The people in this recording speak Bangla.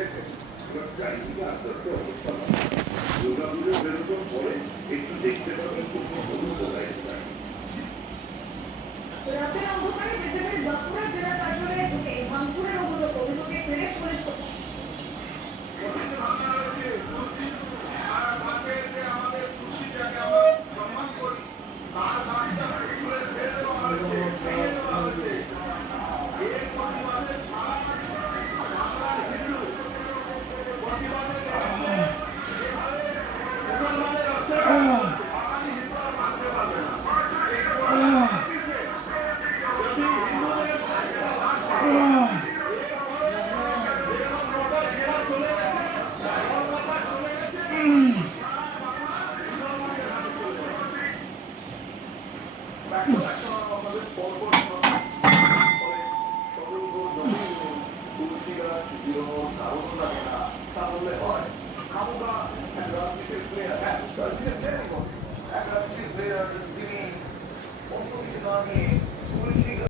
চারিদিকে আস্তে আস্তে অবস্থা দুর্গাপুজো বেরোনোর পরে একটু দেখতে পাবেন খুব সম্ভবত রাতের অন্ধকারে বিজেপির বাঁকুড়া জেলা কার্যালয়ে ঢুকে ভাঙচুরের অভিযোগে ফেরে পুলিশ তাহলে হয় খামোকা রাজনীতির প্লেয়ার রাজনীতির প্লেয়ার তিনি অন্য কিছু না নিয়ে